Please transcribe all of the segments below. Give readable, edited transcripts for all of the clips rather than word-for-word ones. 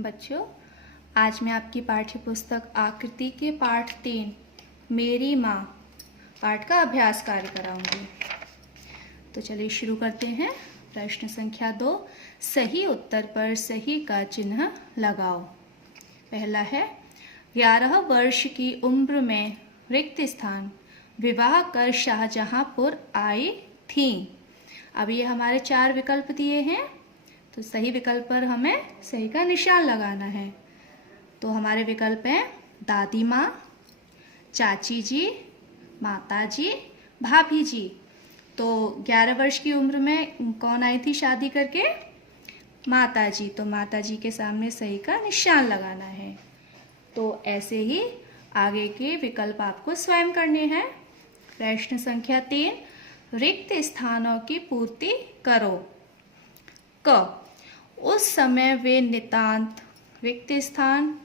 बच्चों, आज मैं आपकी पाठ्य पुस्तक आकृति के पाठ 3 मेरी माँ पाठ का अभ्यास कार्य कराऊंगी। तो चलिए शुरू करते हैं। प्रश्न संख्या 2, सही उत्तर पर सही का चिन्ह लगाओ। पहला है 11 वर्ष की उम्र में रिक्त स्थान विवाह कर शाहजहांपुर आई थी। अब ये हमारे 4 विकल्प दिए हैं, तो सही विकल्प पर हमें सही का निशान लगाना है। तो हमारे विकल्प हैं दादी माँ, चाची जी, माता जी, भाभी जी। तो 11 वर्ष की उम्र में कौन आई थी शादी करके? माता जी। तो माता जी के सामने सही का निशान लगाना है। तो ऐसे ही आगे के विकल्प आपको स्वयं करने हैं। प्रश्न संख्या 3, रिक्त स्थानों की पूर्ति करो। क, उस समय वे नितांत रिक्त स्थान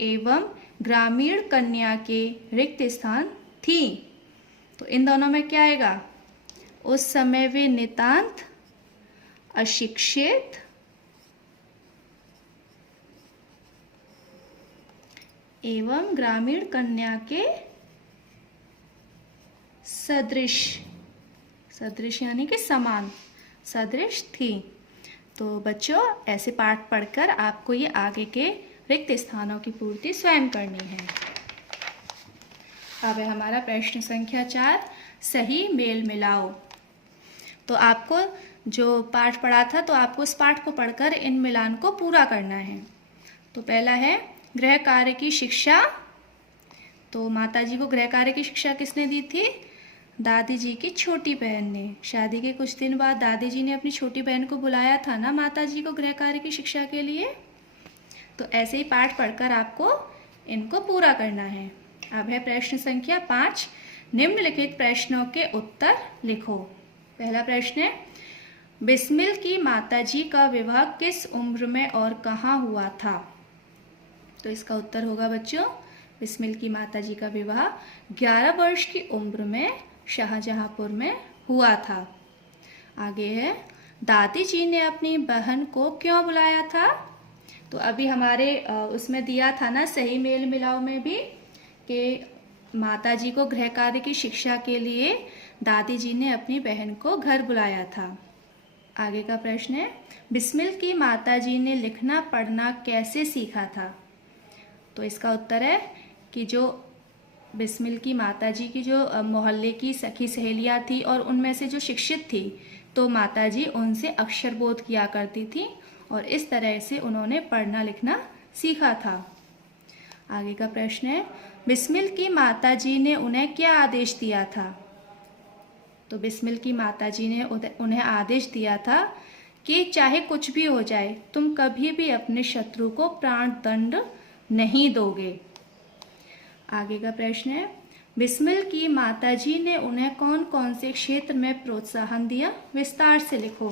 एवं ग्रामीण कन्या के रिक्त स्थान थी। तो इन दोनों में क्या आएगा? उस समय वे नितांत अशिक्षित एवं ग्रामीण कन्या के सदृश, सदृश यानी कि समान, सदृश थी। तो बच्चों, ऐसे पाठ पढ़कर आपको ये आगे के रिक्त स्थानों की पूर्ति स्वयं करनी है। अब है हमारा प्रश्न संख्या 4, सही मेल मिलाओ। तो आपको जो पाठ पढ़ा था, तो आपको इस पाठ को पढ़कर इन मिलान को पूरा करना है। तो पहला है गृह कार्य की शिक्षा। तो माता जी को गृह कार्य की शिक्षा किसने दी थी? दादी जी की छोटी बहन ने। शादी के कुछ दिन बाद दादी जी ने अपनी छोटी बहन को बुलाया था ना माता जी को गृह कार्य की शिक्षा के लिए। तो ऐसे ही पाठ पढ़कर आपको इनको पूरा करना है। अब है प्रश्न संख्या 5, निम्नलिखित प्रश्नों के उत्तर लिखो। पहला प्रश्न है बिस्मिल की माता जी का विवाह किस उम्र में और कहाँ हुआ था? तो इसका उत्तर होगा बच्चों, बिस्मिल की माता जी का विवाह 11 वर्ष की उम्र में शाहजहांपुर में हुआ था। आगे है दादी जी ने अपनी बहन को क्यों बुलाया था? तो अभी हमारे उसमें दिया था ना सही मेल मिलाओ में भी कि माता जी को गृह कार्य की शिक्षा के लिए दादी जी ने अपनी बहन को घर बुलाया था। आगे का प्रश्न है बिस्मिल की माता जी ने लिखना पढ़ना कैसे सीखा था? तो इसका उत्तर है कि जो बिस्मिल की माता जी की जो मोहल्ले की सखी सहेलियाँ थी और उनमें से जो शिक्षित थी, तो माता जी उनसे अक्षर बोध किया करती थी और इस तरह से उन्होंने पढ़ना लिखना सीखा था। आगे का प्रश्न है बिस्मिल की माता जी ने उन्हें क्या आदेश दिया था? तो बिस्मिल की माता जी ने उन्हें आदेश दिया था कि चाहे कुछ भी हो जाए, तुम कभी भी अपने शत्रु को प्राण दंड नहीं दोगे। आगे का प्रश्न है बिस्मिल की माताजी ने उन्हें कौन कौन से क्षेत्र में प्रोत्साहन दिया? विस्तार से लिखो।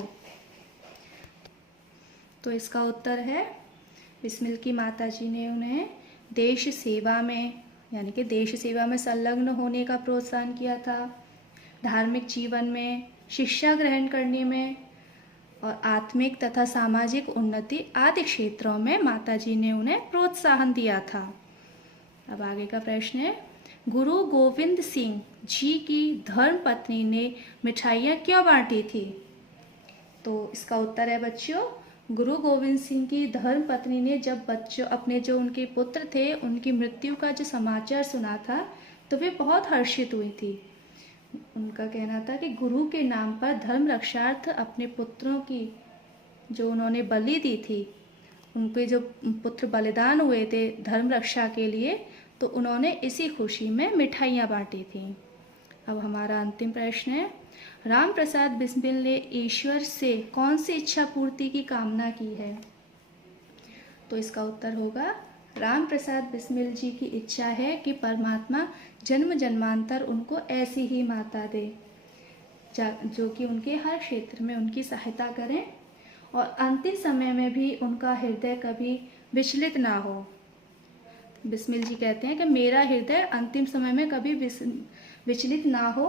तो इसका उत्तर है बिस्मिल की माताजी ने उन्हें देश सेवा में, यानी कि देश सेवा में संलग्न होने का प्रोत्साहन किया था, धार्मिक जीवन में, शिक्षा ग्रहण करने में और आत्मिक तथा सामाजिक उन्नति आदि क्षेत्रों में माताजी ने उन्हें प्रोत्साहन दिया था। अब आगे का प्रश्न है गुरु गोविंद सिंह जी की धर्म पत्नी ने मिठाइयाँ क्यों बांटी थी? तो इसका उत्तर है बच्चों, गुरु गोविंद सिंह की धर्म पत्नी ने जब बच्चों अपने जो उनके पुत्र थे उनकी मृत्यु का जो समाचार सुना था, तो वे बहुत हर्षित हुई थी। उनका कहना था कि गुरु के नाम पर धर्म रक्षार्थ अपने पुत्रों की जो उन्होंने बलि दी थी, उनके जो पुत्र बलिदान हुए थे धर्म रक्षा के लिए, तो उन्होंने इसी खुशी में मिठाइयाँ बांटी थी। अब हमारा अंतिम प्रश्न है राम प्रसाद बिस्मिल ने ईश्वर से कौन सी इच्छा पूर्ति की कामना की है? तो इसका उत्तर होगा राम प्रसाद बिस्मिल जी की इच्छा है कि परमात्मा जन्म जन्मांतर उनको ऐसी ही माता दे जो कि उनके हर क्षेत्र में उनकी सहायता करें और अंतिम समय में भी उनका हृदय कभी विचलित ना हो। बिस्मिल जी कहते हैं कि मेरा हृदय अंतिम समय में कभी विचलित ना हो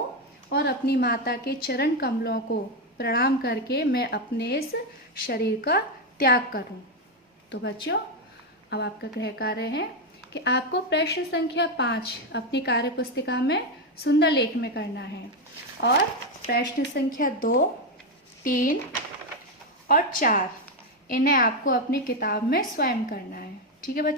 और अपनी माता के चरण कमलों को प्रणाम करके मैं अपने इस शरीर का त्याग करूं। तो बच्चों, अब आपका गृह कार्य है कि आपको प्रश्न संख्या 5 अपनी कार्य पुस्तिका में सुंदर लेख में करना है और प्रश्न संख्या 2, 3 और 4 इन्हें आपको अपनी किताब में स्वयं करना है। ठीक है बच्चे।